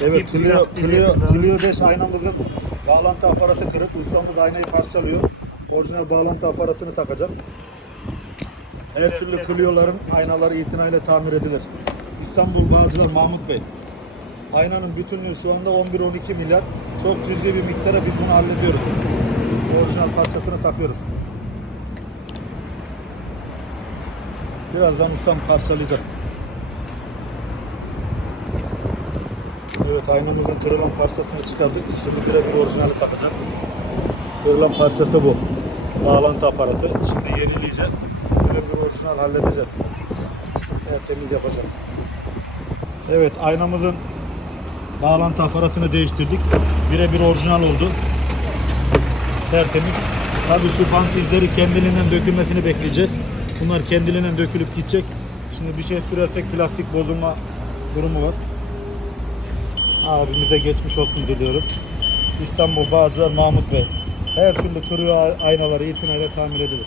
Evet, Clio, Clio. Clio 5 aynamızın bağlantı aparatı kırık. Ustamız aynayı parçalıyor. Orijinal bağlantı aparatını takacak. Her türlü Clio'ların aynaları itinayla tamir edilir. İstanbul Bağcılar Mahmut Bey. Aynanın bütünlüğü şu anda 11-12 milyar. Çok cüzi bir miktara biz bunu hallediyoruz. Orijinal parçasını takıyoruz. Birazdan ustam parçalayacak. Evet aynamızın kırılan parçasını çıkardık. Şimdi birebir orijinali takacağız. Kırılan parçası bu. Bağlantı aparatı. Şimdi yenileyeceğiz. Birebir orijinal halledeceğiz. Tertemiz yapacağız. Evet aynamızın bağlantı aparatını değiştirdik. Birebir orijinal oldu. Tertemiz. Tabii şu bant izleri kendiliğinden dökülmesini bekleyeceğiz. Bunlar kendiliğinden dökülüp gidecek. Şimdi bir şey sürersek plastik bozulma durumu var. Abimize geçmiş olsun diliyoruz. İstanbul Bağcılar Mahmut Bey. Her türlü kırıyor aynaları itinayla tamir edilir.